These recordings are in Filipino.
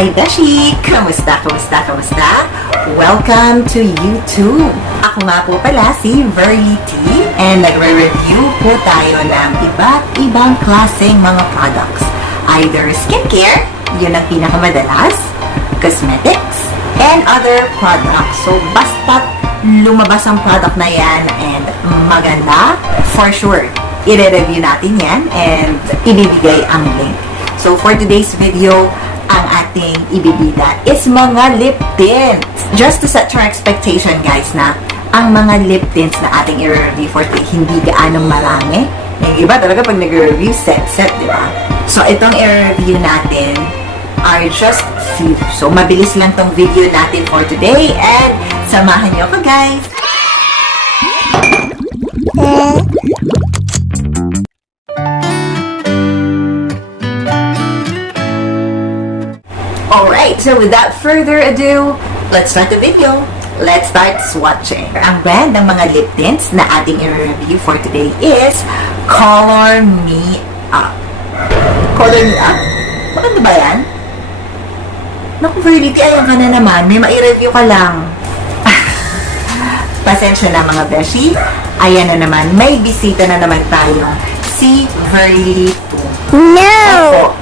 Hi Beshi! Kamusta? Welcome to YouTube! Ako nga po pala si Verity and nagre-review po tayo ng iba't ibang klaseng mga products. Either skincare, yun ang pinakamadalas, cosmetics, and other products. So basta lumabas ang product na yan and maganda, for sure, i-review natin yan and ibibigay ang link. So for today's video, ang ating ibibida is mga lip tints. Just to set your expectation guys na ang mga lip tints na ating i-review for today hindi gaanong marami. Yung iba talaga pag nag-review, set, di ba? So itong i-review natin are just few. So mabilis lang tong video natin for today and samahan niyo ako guys! Alright, so without further ado, let's start the video. Let's start swatching. Ang brand ng mga lip tints na ating i-review for today is Color Me Up. Color Me Up? Maganda ba yan? Naku, Verity, ayan ka na naman. May ma-review ka lang. Pasensya na mga beshi. Ayan na naman. May bisita na naman tayo. Si Verity 2. No!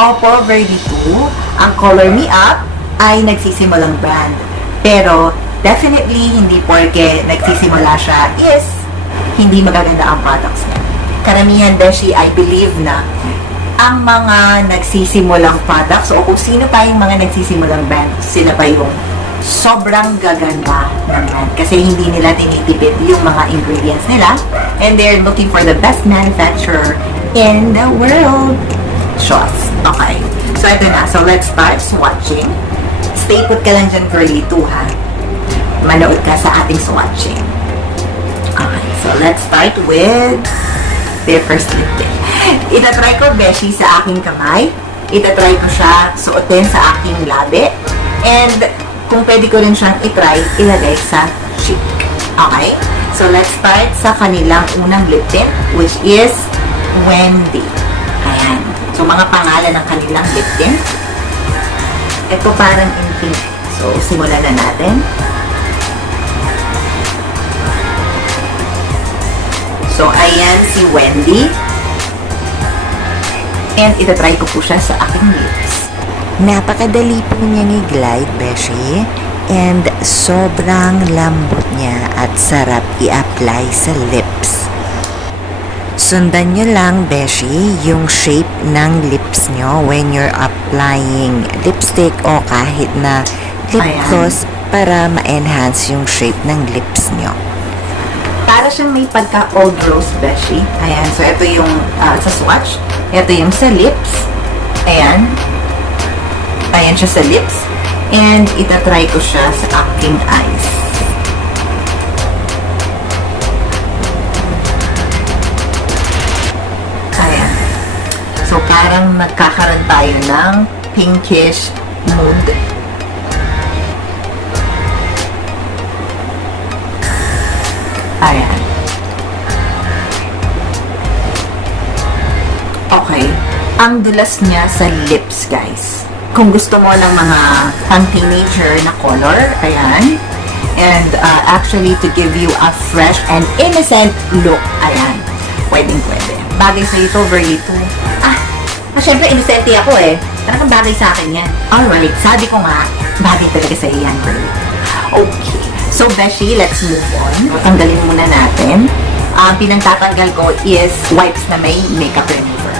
Opo, Verity 2. Ang Color Me Up ay nagsisimulang brand. Pero, definitely, hindi porke nagsisimula siya is hindi magaganda ang products niya. Karamihan, beshi, I believe na ang mga nagsisimulang products o kung sino pa yung mga nagsisimulang brand, sila pa yung sobrang gaganda ng brand. Kasi hindi nila tinitipid yung mga ingredients nila and they're looking for the best manufacturer in the world. Shots. Okay. So, ito na. So, let's start swatching. Stay put ka lang dyan, girly, too, ha? Manood ka sa ating swatching. Okay. So, let's start with their first lip tint. Itatry ko, beshi, sa aking kamay. Itatry ko siya suotin sa aking labi. And, kung pwede ko rin siyang itry, ilagay sa cheek. Okay? So, let's start sa kanilang unang lip tint, which is Wendy. Ayan. So, mga pangalan ng kanilang lip tint. Ito parang in pink. So, simulan na natin. So, ayan si Wendy. And itatry ko po siya sa aking lips. Napakadali po niyang i-glide, beshi. And sobrang lambot niya at sarap i-apply sa lips. Sundan nyo lang, beshi, yung shape ng lips nyo when you're applying lipstick o kahit na lip gloss para ma-enhance yung shape ng lips nyo. Para siyang may pagka-old rose, beshi. Ayan. So, ito yung sa swatch. Ito yung sa lips. Ayan. Ayan siya sa lips. And itatry ko siya sa aking eyes. Ayan. So, parang nagkakaroon tayo ng pinkish mood. Ayan. Okay. Ang dulas niya sa lips, guys. Kung gusto mo ng mga pang-teenager na color, ayan. And actually, to give you a fresh and innocent look, ayan. Pwedeng-pwede. Bagay sa ito, very ito. Syempre, innocente ako eh. Talagang bagay sa akin yan. Alright, sabi ko nga, bagay talaga sa iyan, very ito. Okay. So, beshi, let's move on. Tanggalin muna natin. Pinagtatanggal ko is wipes na may makeup remover.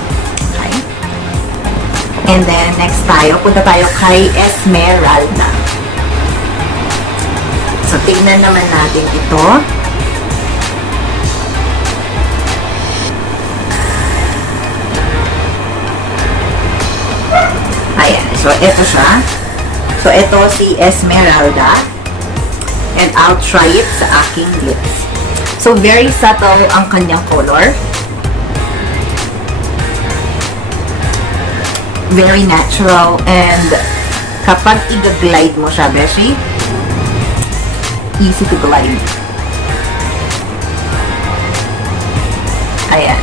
Okay? And then, next punta tayo kay Esmeralda. So, tingnan naman natin ito. Ayan. So, ito siya. So, ito si Esmeralda. And I'll try it sa aking lips. So, very subtle ang kanyang color. Very natural. And kapag i-glide mo siya, beshi, easy to glide. Ayan.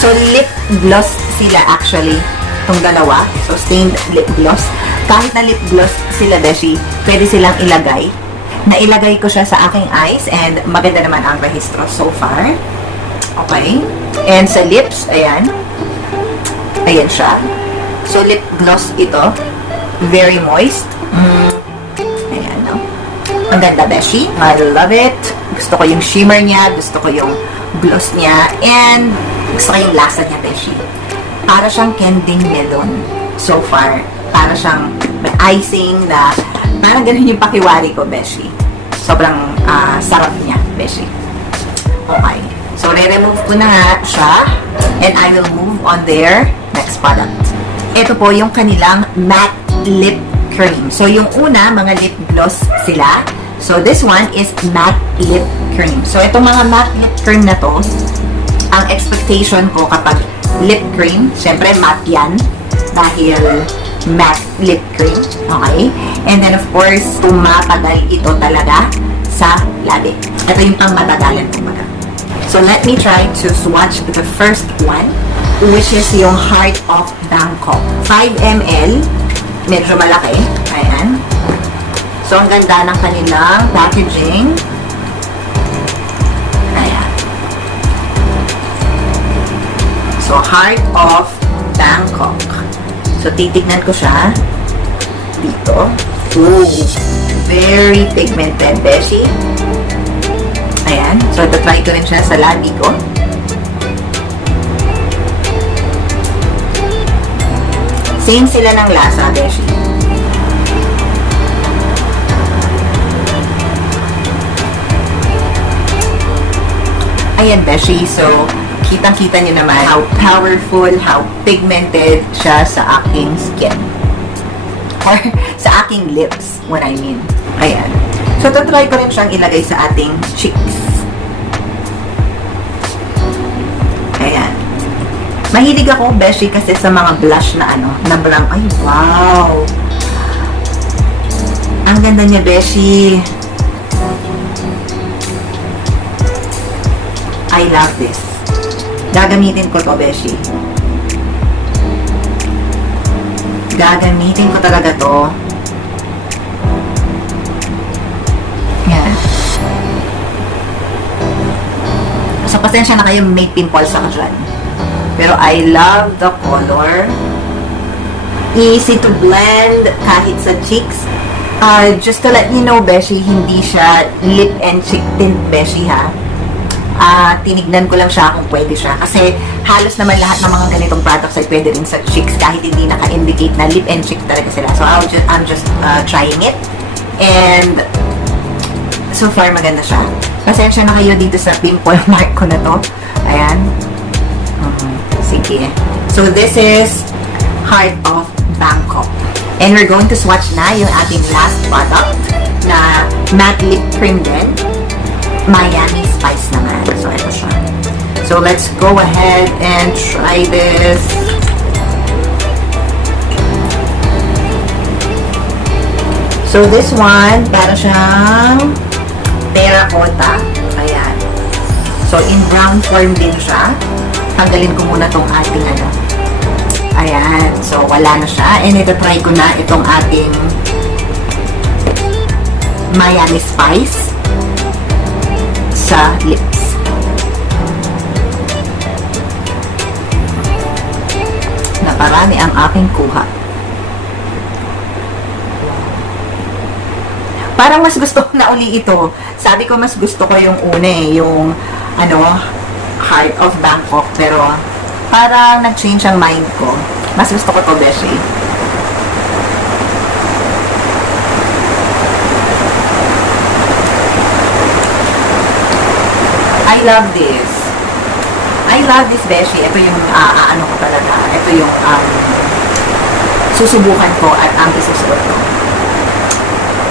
So, lip gloss sila actually. Itong dalawa. So, stained lip gloss. Kahit na lip gloss sila, beshi, pwede silang ilagay. Nailagay ko siya sa aking eyes and maganda naman ang rehistro so far. Okay. And sa lips, ayan. Ayan siya. So, lip gloss ito. Very moist. Ayan, no? Ang ganda, beshi. I love it. Gusto ko yung shimmer niya. Gusto ko yung gloss niya. And gusto ko yung lasa niya, beshi. Para siyang candying melon. So far. Para siyang may icing na parang ganun yung pakiwari ko, beshi. Sobrang sarap niya, beshi. Okay. So, re-remove ko na nga siya. And I will move on their next product. Ito po yung kanilang matte lip cream. So, yung una, mga lip gloss sila. So, this one is matte lip cream. So, itong mga matte lip cream na to, ang expectation ko kapag lip cream, syempre matte yan. Dahil matte lip cream. Okay? And then, of course, tumatagal ito talaga sa labi. Ito yung pang matagalan kumbaga. So, let me try to swatch the first one, which is yung Heart of Bangkok. 5 ml. Medyo malaki. Ayan. So, ang ganda ng kanilang packaging. Ayan. So, Heart of Bangkok. So, titignan ko siya. Dito. Ooh. Very pigmented, beshi. Ayan. So, ito-try ko rin siya sa labi ko. Same sila ng lasa, beshi. Ayan, beshi. So, kitang-kita nyo naman how powerful, how pigmented siya sa aking skin. Or sa aking lips, what I mean. Ayan. So, try ko rin siyang ilagay sa ating cheeks. Ayan. Mahilig ako, beshi, kasi sa mga blush na na brown. Ay, wow! Ang ganda niya, beshi. I love this. Gagamitin ko to, beshi. Gagamitin ko talaga to. Yan. So, pasensya na kayo, may pimples ako dyan. Pero I love the color. Easy to blend kahit sa cheeks. Just to let you know, beshi, hindi siya lip and cheek tint, beshi, ha. Tinignan ko lang siya kung pwede siya. Kasi halos naman lahat ng mga ganitong products ay pwede rin sa cheeks kahit hindi naka-indicate na lip and cheek talaga sila. So, I'm just trying it. And so far, maganda siya. Pasensya na kayo dito sa pimple mark ko na to. Ayan. Sige. So, this is Heart of Bangkok. And we're going to swatch na yung ating last product na matte lip cream din. Miami Spice naman. So, ito siya. So, let's go ahead and try this. So, this one, para siyang terracotta. Ayan. So, in brown form din siya. Tanggalin ko muna tong ating Ayan. So, wala na siya. And ito-try ko na itong ating Miami Spice sa lips. Naparami ang aking kuha. Parang mas gusto ko na uli ito. Sabi ko mas gusto ko yung una yung Heart of Bangkok. Pero parang nag-change ang mind ko. Mas gusto ko to, beshi. I love this. I love this, beshi. Ito yung ko talaga. Ito yung susubukan ko at ang isusuot ko.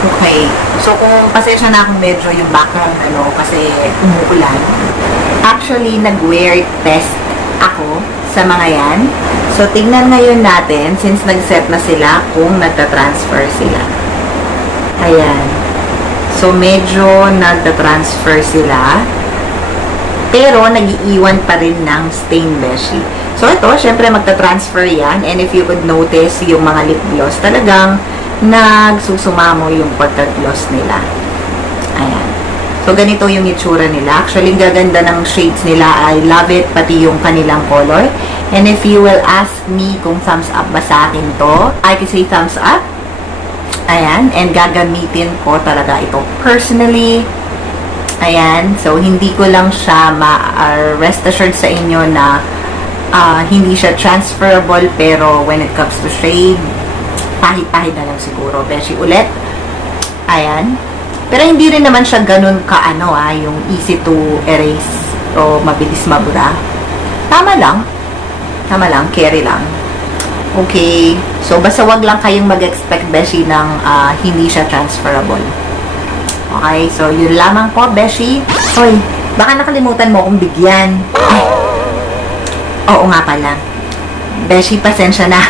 Okay. So, kung pasensya na akong medyo yung background kasi umuulan. Actually, nag-wear test ako sa mga yan. So, tignan ngayon natin, since nag-set na sila, kung nagta-transfer sila. Ayan. So, medyo nagta-transfer sila. Pero, nag-iiwan pa rin ng stain, beshi. So ito, syempre magta-transfer yan. And if you could notice, yung mga lip gloss talagang nagsusumamo yung pagka-gloss nila. Ayan. So, ganito yung itsura nila. Actually, ang gaganda ng shades nila. I love it, pati yung kanilang color. And if you will ask me kung thumbs up ba sa akin to, I can say thumbs up. Ayan. And gagamitin ko talaga ito personally. Ayan. So, hindi ko lang siya rest assured sa inyo na hindi siya transferable, pero when it comes to shade, pahit-pahit na lang siguro. Beshi ulit. Ayan. Pero hindi rin naman siya ganun yung easy to erase o mabilis mabura. Tama lang, carry lang. Okay, so basta wag lang kayong mag-expect, beshi, ng hindi siya transferable. Okay, so yun lamang po, beshi. Hoy, baka nakalimutan mo akong bigyan. Oo nga pala. Beshi, pasensya na.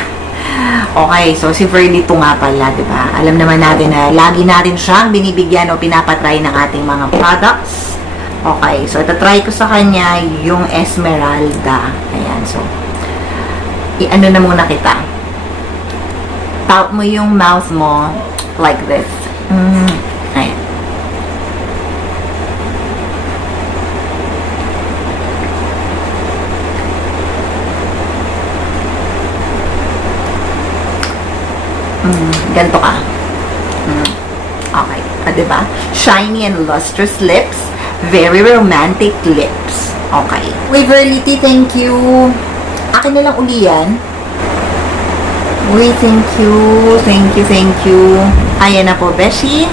Okay, so si Verly ito nga pala, diba? Alam naman natin na lagi natin siyang binibigyan o pinapatry ng ating mga products. Okay, so itatry ko sa kanya yung Esmeralda. Ayan, so i-ano na muna kita. Tap mo yung mouth mo like this. Ayan. Ganto ka. Okay. Diba? Shiny and lustrous lips. Very romantic lips. Okay. Uy, Verlity, thank you. Akin na lang uli yan. Uy, thank you. Thank you. Ayan na po, beshi.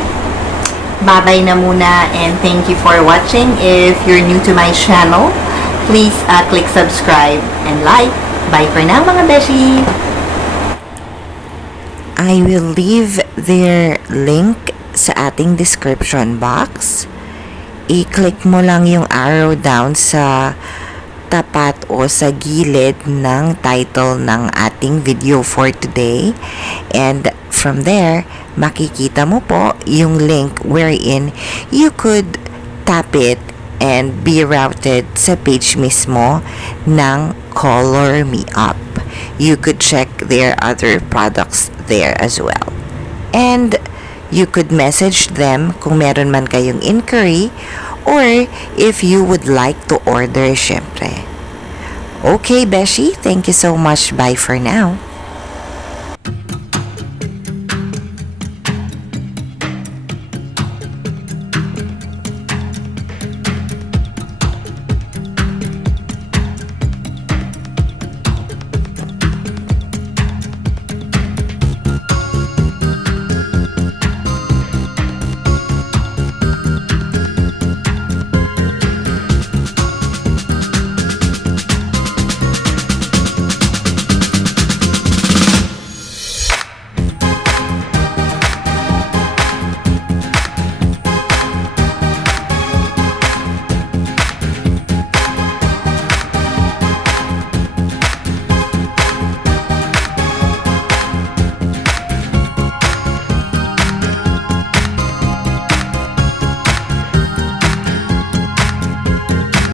Bye-bye na muna, and thank you for watching. If you're new to my channel, please click subscribe and like. Bye for now, mga beshi. I will leave their link sa ating description box. I-click mo lang yung arrow down sa tapat o sa gilid ng title ng ating video for today. And from there, makikita mo po yung link wherein you could tap it and be routed sa page mismo ng Color Me Up. You could check their other products there as well. And you could message them kung meron man kayong inquiry or if you would like to order, syempre. Okay, Beshi, thank you so much. Bye for now.